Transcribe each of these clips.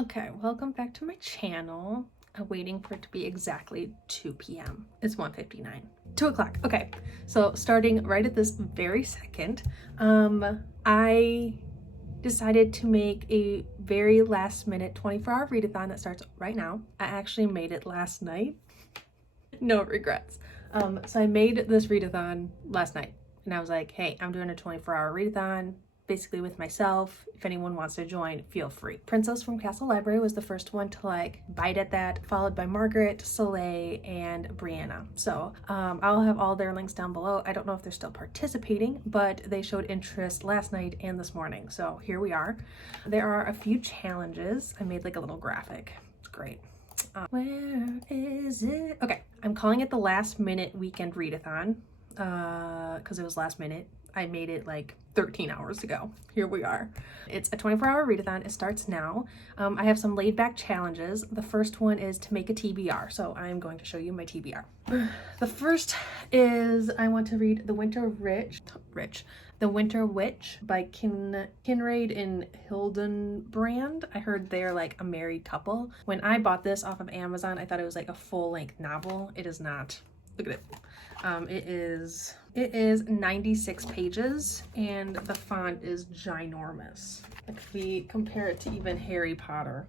Okay, welcome back to my channel. I'm waiting for it to be exactly 2 p.m. It's 1:59. 2 o'clock. Okay, so starting right at this very second, I decided to make a very last minute 24-hour readathon that starts right now. I actually made it last night. No regrets. So I made this readathon last night and I was like, hey, I'm doing a 24-hour readathon, basically with myself. If anyone wants to join, feel free. Princess from Castle Library was the first one to like bite at that, followed by Margaret, Soleil, and Brianna. So I'll have all their links down below. I don't know if they're still participating, but they showed interest last night and this morning. So here we are. There are a few challenges. I made like a little graphic. It's great. Where is it? Okay, I'm calling it the last minute weekend readathon because it was last minute. I made it like 13 hours ago. Here we are. It's a 24-hour readathon. It starts now. I have some laid back challenges. The first one is to make a TBR. So I'm going to show you my TBR. The first is I want to read The Winter Witch by Kinraid and Hildenbrand. I heard they're like a married couple. When I bought this off of Amazon, I thought it was like a full-length novel. It is not. Look at it. It is 96 pages and the font is ginormous. If we compare it to even Harry Potter,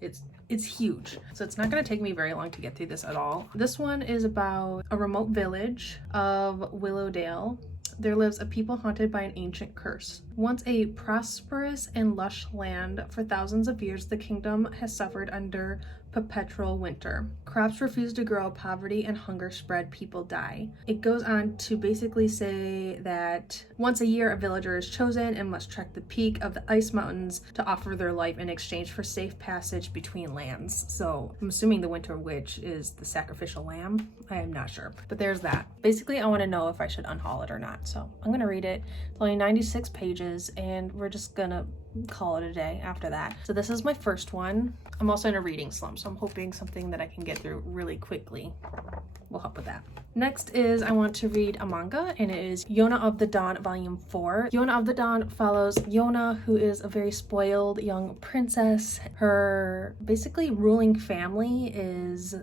it's huge. So it's not going to take me very long to get through this at all. This one is about a remote village of Willowdale. There lives a people haunted by an ancient curse. Once a prosperous and lush land, for thousands of years the kingdom has suffered under perpetual winter. Crops refuse to grow, poverty and hunger spread, people die. It goes on to basically say that once a year a villager is chosen and must trek the peak of the ice mountains to offer their life in exchange for safe passage between lands. So I'm assuming the Winter Witch is the sacrificial lamb. I am not sure, but there's that. Basically, I want to know if I should unhaul it or not. So I'm going to read it. It's only 96 pages and we're just gonna call it a day after that. So this is my first one. I'm also in a reading slump, so I'm hoping something that I can get through really quickly will help with that. Next is I want to read a manga, and it is Yona of the Dawn Volume 4. Yona of the Dawn follows Yona, who is a very spoiled young princess. Her basically ruling family is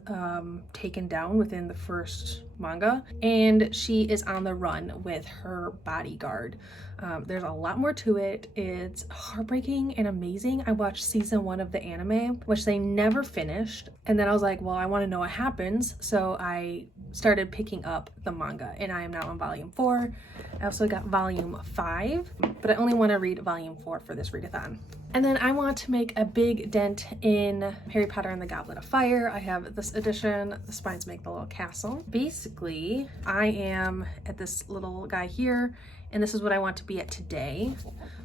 taken down within the first manga, and she is on the run with her bodyguard. There's a lot more to it. It's heartbreaking and amazing. I watched season 1 of the anime, which they never finished, and then I was like, well, I want to know what happens, so I started picking up the manga, and I am now on volume 4. I also got volume 5, but I only want to read volume 4 for this readathon. And then I want to make a big dent in Harry Potter and the Goblet of Fire. I have this edition, The Spines Make the Little Castle. Basically, I am at this little guy here, and this is what I want to be at today.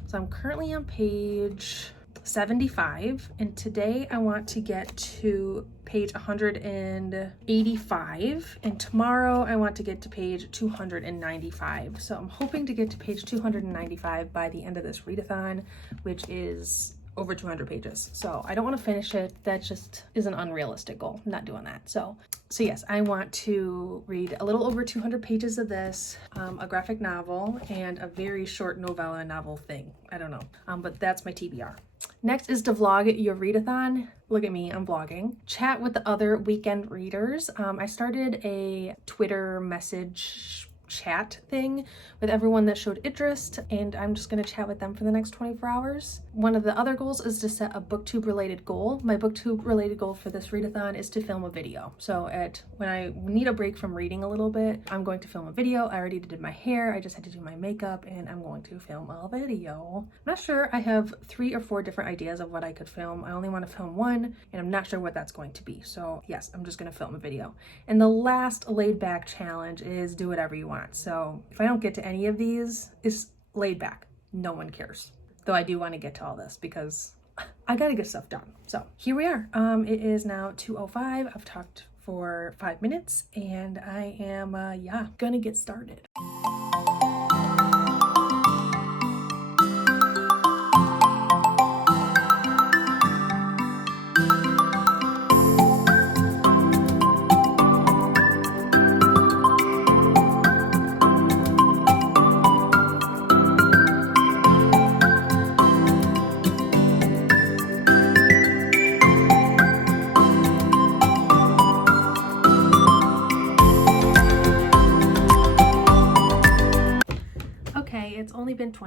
So I'm currently on page 75, and today I want to get to page 185, and tomorrow I want to get to page 295. So I'm hoping to get to page 295 by the end of this readathon, which is over 200 pages. So I don't want to finish it. That just is an unrealistic goal. I'm not doing that. So yes, I want to read a little over 200 pages of this, a graphic novel, and a very short novella novel thing. I don't know, but that's my TBR. Next is to vlog your readathon. Look at me, I'm vlogging. Chat with the other weekend readers. I started a Twitter message chat thing with everyone that showed interest, and I'm just going to chat with them for the next 24 hours. One of the other goals is to set a booktube related goal. My booktube related goal for this readathon is to film a video. So when I need a break from reading a little bit, I'm going to film a video. I already did my hair, I just had to do my makeup, and I'm going to film a video. I'm not sure. I have 3 or 4 different ideas of what I could film. I only want to film one, and I'm not sure what that's going to be. So yes, I'm just going to film a video. And the last laid back challenge is do whatever you want. So if I don't get to any of these, it's laid back. No one cares. Though I do want to get to all this because I gotta get stuff done. So here we are. It is now 2:05. I've talked for 5 minutes and I am, gonna get started.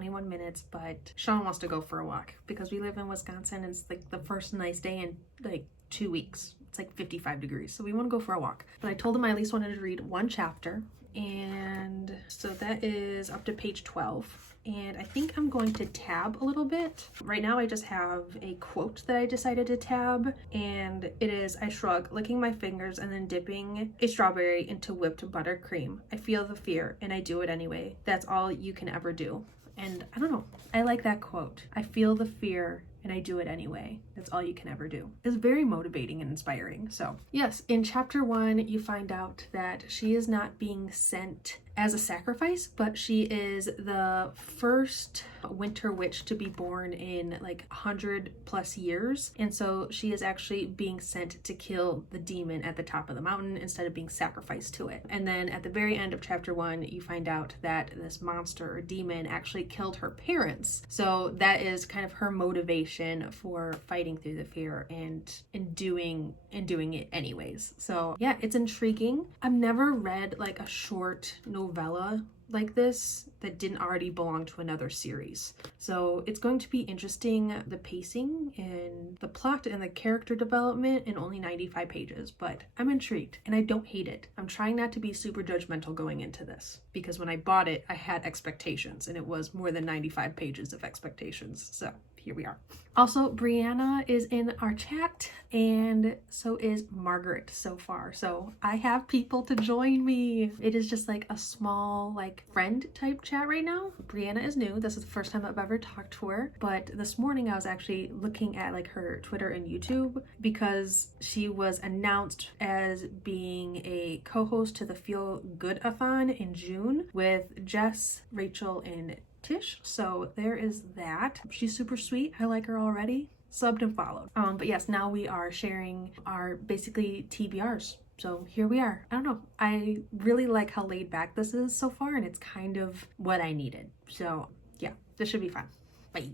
21 minutes, but Sean wants to go for a walk because we live in Wisconsin and it's like the first nice day in like 2 weeks. It's like 55 degrees, so we want to go for a walk. But I told him I at least wanted to read one chapter, and so that is up to page 12. And I think I'm going to tab a little bit. Right now I just have a quote that I decided to tab, and it is, I shrug, licking my fingers and then dipping a strawberry into whipped buttercream. I feel the fear and I do it anyway. That's all you can ever do. And I don't know, I like that quote. I feel the fear and I do it anyway. That's all you can ever do. It's very motivating and inspiring. So yes, in chapter 1, you find out that she is not being sent as a sacrifice, but she is the first winter witch to be born in like 100+ years. And so she is actually being sent to kill the demon at the top of the mountain instead of being sacrificed to it. And then at the very end of chapter 1, you find out that this monster or demon actually killed her parents. So that is kind of her motivation for fighting through the fear and doing it anyways. So yeah, it's intriguing. I've never read like a short novella like this that didn't already belong to another series. So it's going to be interesting, the pacing and the plot and the character development in only 95 pages, but I'm intrigued and I don't hate it. I'm trying not to be super judgmental going into this because when I bought it, I had expectations and it was more than 95 pages of expectations. So here we are. Also, Brianna is in our chat and so is Margaret so far. So I have people to join me. It is just like a small like friend type chat right now. Brianna is new. This is the first time I've ever talked to her. But this morning I was actually looking at like her Twitter and YouTube because she was announced as being a co-host to the Feel Good-a-thon in June with Jess, Rachel, and Tish. So there is that. She's super sweet. I like her already. Subbed and followed. But yes, now we are sharing our basically TBRs. So here we are. I don't know. I really like how laid back this is so far, and it's kind of what I needed. So yeah, this should be fun. Bye.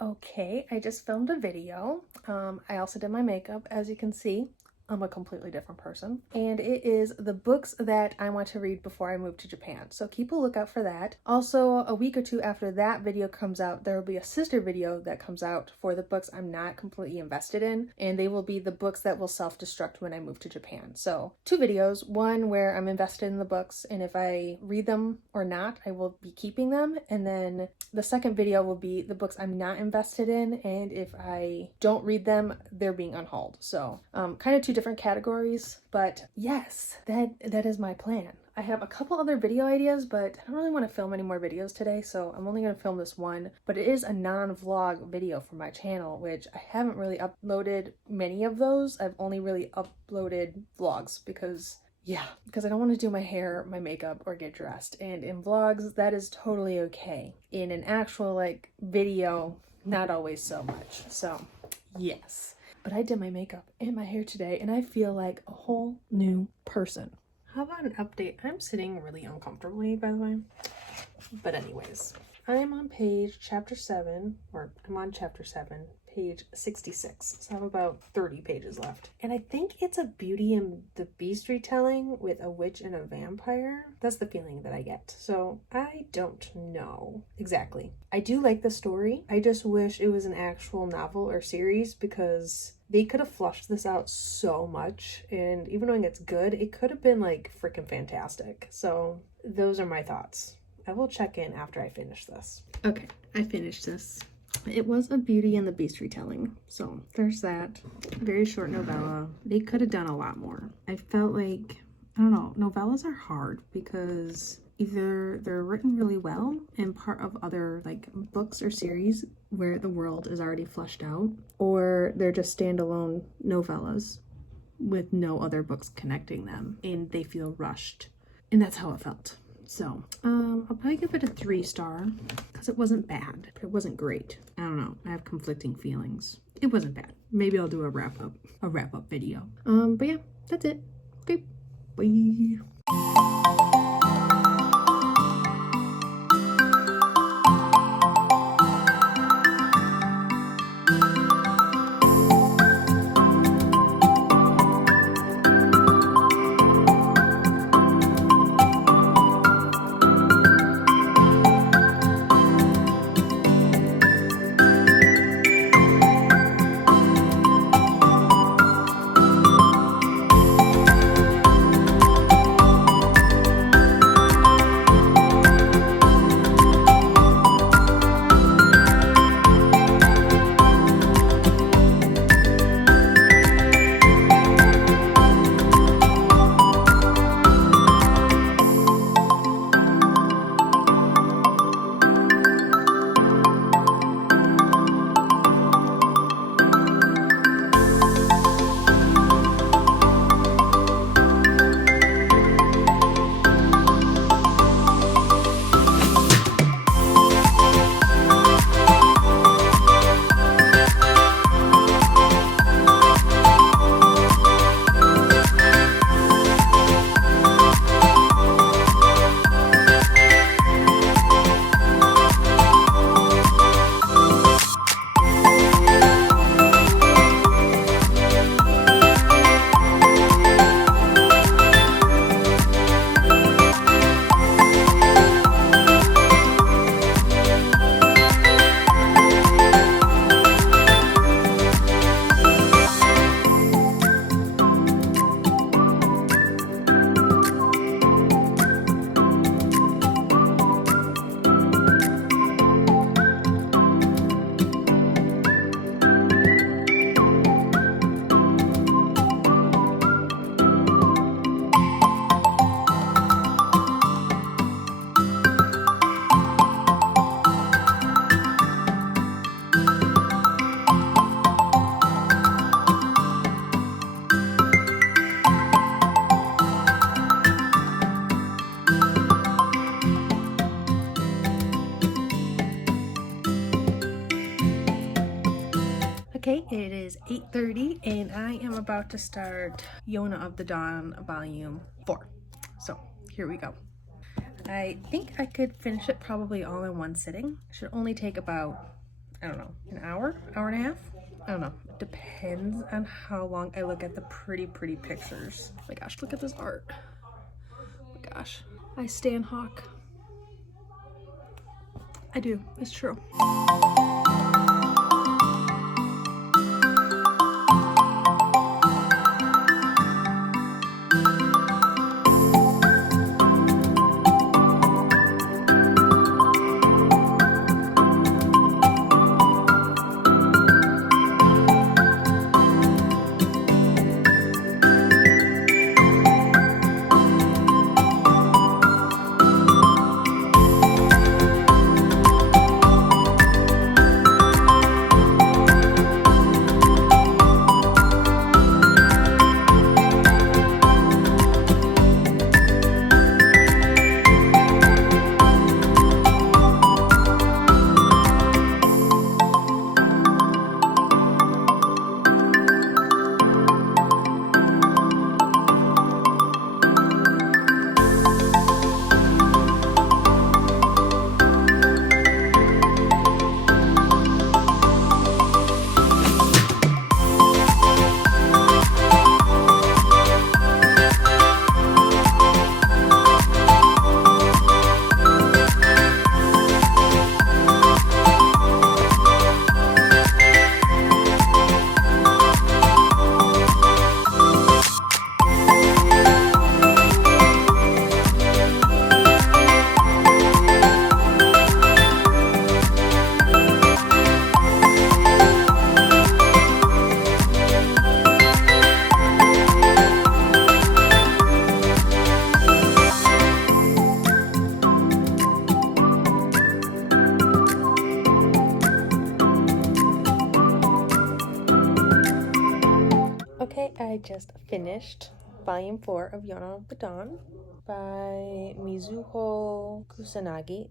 Okay, I just filmed a video. I also did my makeup. As you can see, I'm a completely different person. And it is the books that I want to read before I move to Japan. So keep a lookout for that. Also, a week or two after that video comes out, there will be a sister video that comes out for the books I'm not completely invested in. And they will be the books that will self-destruct when I move to Japan. So 2 videos, one where I'm invested in the books and if I read them or not, I will be keeping them. And then the second video will be the books I'm not invested in. And if I don't read them, they're being unhauled. So kind of 2 different categories, but yes, that is my plan. I have a couple other video ideas, but I don't really want to film any more videos today, so I'm only going to film this one, but it is a non-vlog video for my channel, which I haven't really uploaded many of those. I've only really uploaded vlogs because I don't want to do my hair, my makeup, or get dressed, and in vlogs, that is totally okay. In an actual, like, video, not always so much, so yes. But I did my makeup and my hair today, and I feel like a whole new person. How about an update? I'm sitting really uncomfortably, by the way. But anyways, I'm on chapter 7, page 66. So I have about 30 pages left. And I think it's a Beauty and the Beast retelling with a witch and a vampire. That's the feeling that I get. So I don't know exactly. I do like the story. I just wish it was an actual novel or series because they could have flushed this out so much. And even knowing it's good, it could have been like freaking fantastic. So those are my thoughts. I will check in after I finish this. Okay, I finished this. It was a Beauty and the Beast retelling, so there's that. Very short novella. They could have done a lot more. I felt like, I don't know, novellas are hard because either they're written really well and part of other like books or series where the world is already fleshed out, or they're just standalone novellas with no other books connecting them and they feel rushed. And that's how it felt. So, I'll probably give it a 3-star because it wasn't bad, but it wasn't great. I don't know. I have conflicting feelings. It wasn't bad. Maybe I'll do a wrap-up video. But yeah, that's it. Okay, bye. 8:30 and I am about to start Yona of the Dawn volume 4. So here we go. I think I could finish it probably all in one sitting. It should only take about, I don't know, an hour, hour and a half. I don't know. It depends on how long I look at the pretty pictures. Oh my gosh, look at this art. Oh my gosh. I stan Hawk. I do. It's true. Okay, I just finished volume 4 of Yona of the Dawn by Mizuho Kusanagi.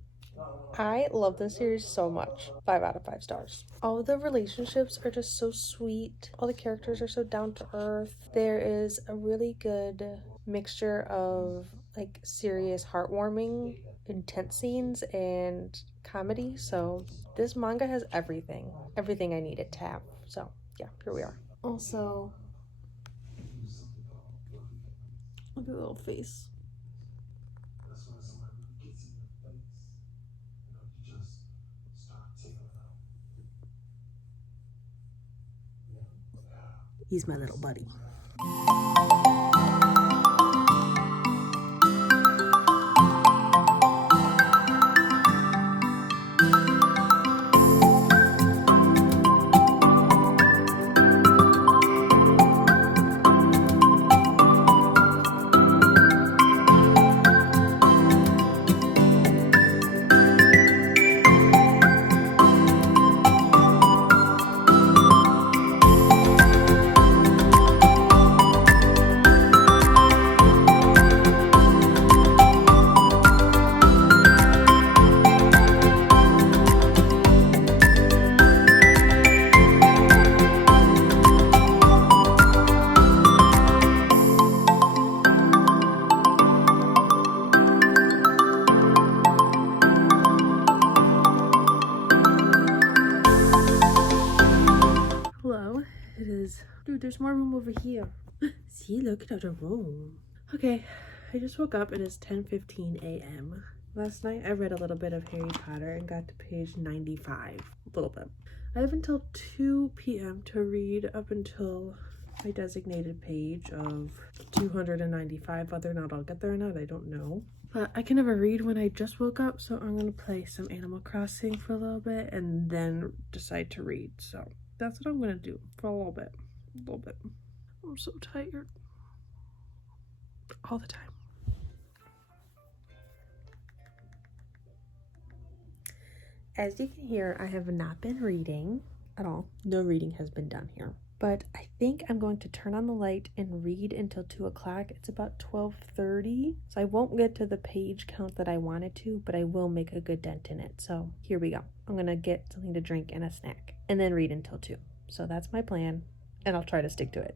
I love this series so much. 5 out of 5 stars. All of the relationships are just so sweet. All the characters are so down to earth. There is a really good mixture of like serious, heartwarming, intense scenes and comedy. So this manga has everything I needed to have. So yeah, here we are. Also, look at the little face. He's my little buddy. Dude, there's more room over here. See, look at the room. Okay, I just woke up. It is 10:15 a.m. Last night I read a little bit of Harry Potter and got to page 95. A little bit. I have until 2 p.m. to read up until my designated page of 295. Whether or not I'll get there or not, I don't know. But I can never read when I just woke up, so I'm going to play some Animal Crossing for a little bit and then decide to read. So that's what I'm going to do for a little bit. I'm so tired. All the time. As you can hear, I have not been reading at all. No reading has been done here. But I think I'm going to turn on the light and read until 2 o'clock. It's about 12:30. So I won't get to the page count that I wanted to, but I will make a good dent in it. So here we go. I'm going to get something to drink and a snack and then read until 2. So that's my plan. and I'll try to stick to it.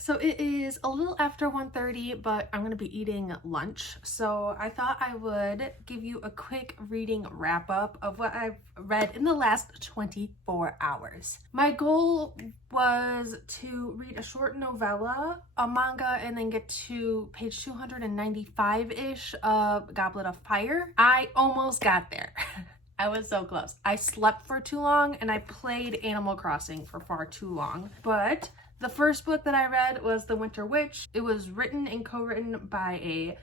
So it is a little after 1:30, but I'm going to be eating lunch. So I thought I would give you a quick reading wrap up of what I've read in the last 24 hours. My goal was to read a short novella, a manga, and then get to page 295-ish of Goblet of Fire. I almost got there. I was so close. I slept for too long and I played Animal Crossing for far too long, but the first book that I read was The Winter Witch. It was written and co-written by a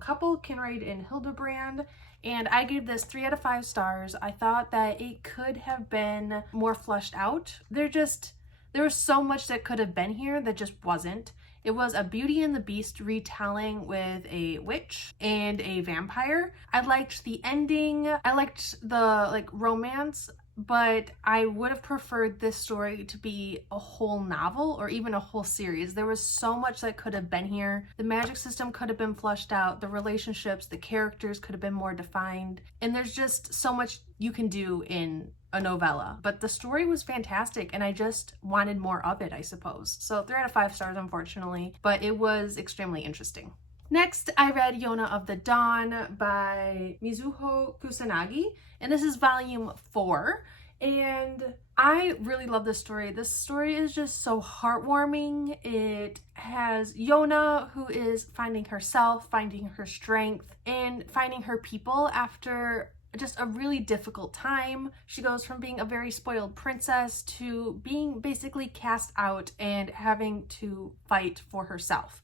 couple, Kinraid and Hildebrand, and I gave this 3 out of 5 stars. I thought that it could have been more fleshed out. There was so much that could have been here that just wasn't. It was a Beauty and the Beast retelling with a witch and a vampire. I liked the ending. I liked the romance, but I would have preferred this story to be a whole novel or even a whole series. There was so much that could have been here. The magic system could have been fleshed out. The relationships, the characters could have been more defined. And there's just so much you can do in a novella. But the story was fantastic and I just wanted more of it, I suppose. So 3 out of 5 stars, unfortunately, but it was extremely interesting. Next, I read Yona of the Dawn by Mizuho Kusanagi, and this is volume 4. And I really love this story. This story is just so heartwarming. It has Yona, who is finding herself, finding her strength, and finding her people after just a really difficult time. She goes from being a very spoiled princess to being basically cast out and having to fight for herself.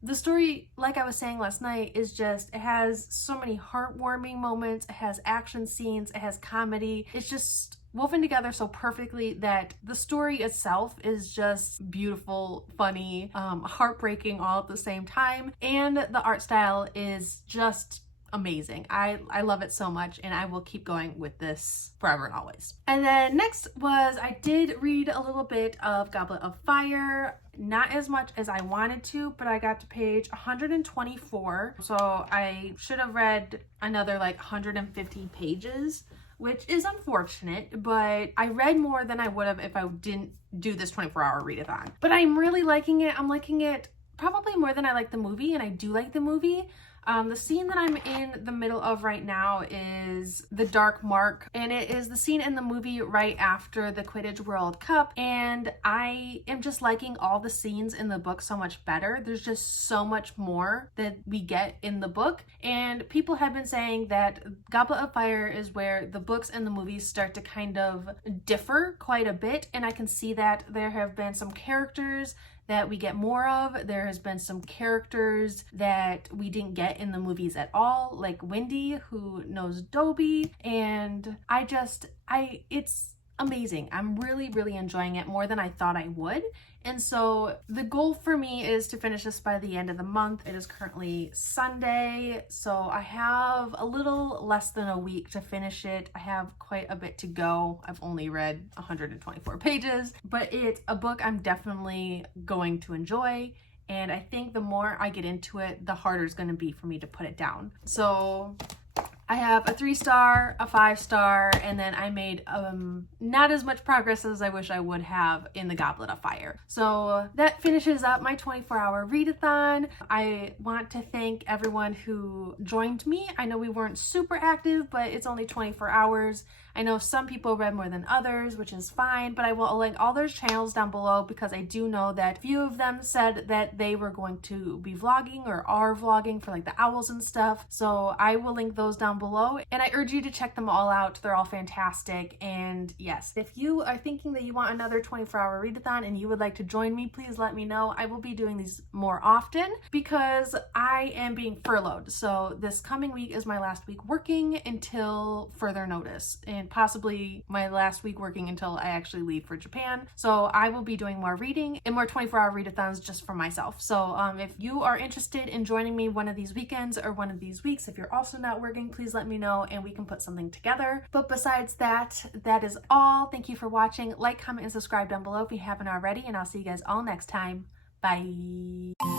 The story, like I was saying last night, is just, it has so many heartwarming moments, it has action scenes, it has comedy. It's just woven together so perfectly that the story itself is just beautiful, funny, heartbreaking all at the same time. And the art style is just amazing. I love it so much and I will keep going with this forever and always. And then next I did read a little bit of Goblet of Fire. Not as much as I wanted to, but I got to page 124. So I should have read another 150 pages, which is unfortunate, but I read more than I would have if I didn't do this 24-hour readathon. But I'm really liking it. I'm liking it probably more than I like the movie, and I do like the movie. The scene that I'm in the middle of right now is The Dark Mark, and it is the scene in the movie right after the Quidditch World Cup, and I am just liking all the scenes in the book so much better. There's just so much more that we get in the book, and people have been saying that Goblet of Fire is where the books and the movies start to kind of differ quite a bit, and I can see that there have been some characters that we get more of. There has been some characters that we didn't get in the movies at all, like Wendy, who knows Dobby, and it's amazing. I'm really, really enjoying it more than I thought I would. And so the goal for me is to finish this by the end of the month. It is currently Sunday, so I have a little less than a week to finish it. I have quite a bit to go. I've only read 124 pages, but it's a book I'm definitely going to enjoy. And I think the more I get into it, the harder it's going to be for me to put it down. So I have a 3-star, a 5-star, and then I made not as much progress as I wish I would have in the Goblet of Fire. So that finishes up my 24-hour readathon. I want to thank everyone who joined me. I know we weren't super active, but it's only 24 hours. I know some people read more than others, which is fine, but I will link all their channels down below because I do know that a few of them said that they were going to be vlogging or are vlogging for like the owls and stuff. So I will link those down below, and I urge you to check them all out. They're all fantastic. And yes, if you are thinking that you want another 24-hour readathon and you would like to join me, please let me know. I will be doing these more often because I am being furloughed. So this coming week is my last week working until further notice, and possibly my last week working until I actually leave for Japan. So I will be doing more reading and more 24-hour readathons just for myself. So if you are interested in joining me one of these weekends or one of these weeks, if you're also not working, please let me know and we can put something together. But besides that, that is all. Thank you for watching. Like, comment, and subscribe down below if you haven't already, and I'll see you guys all next time. Bye.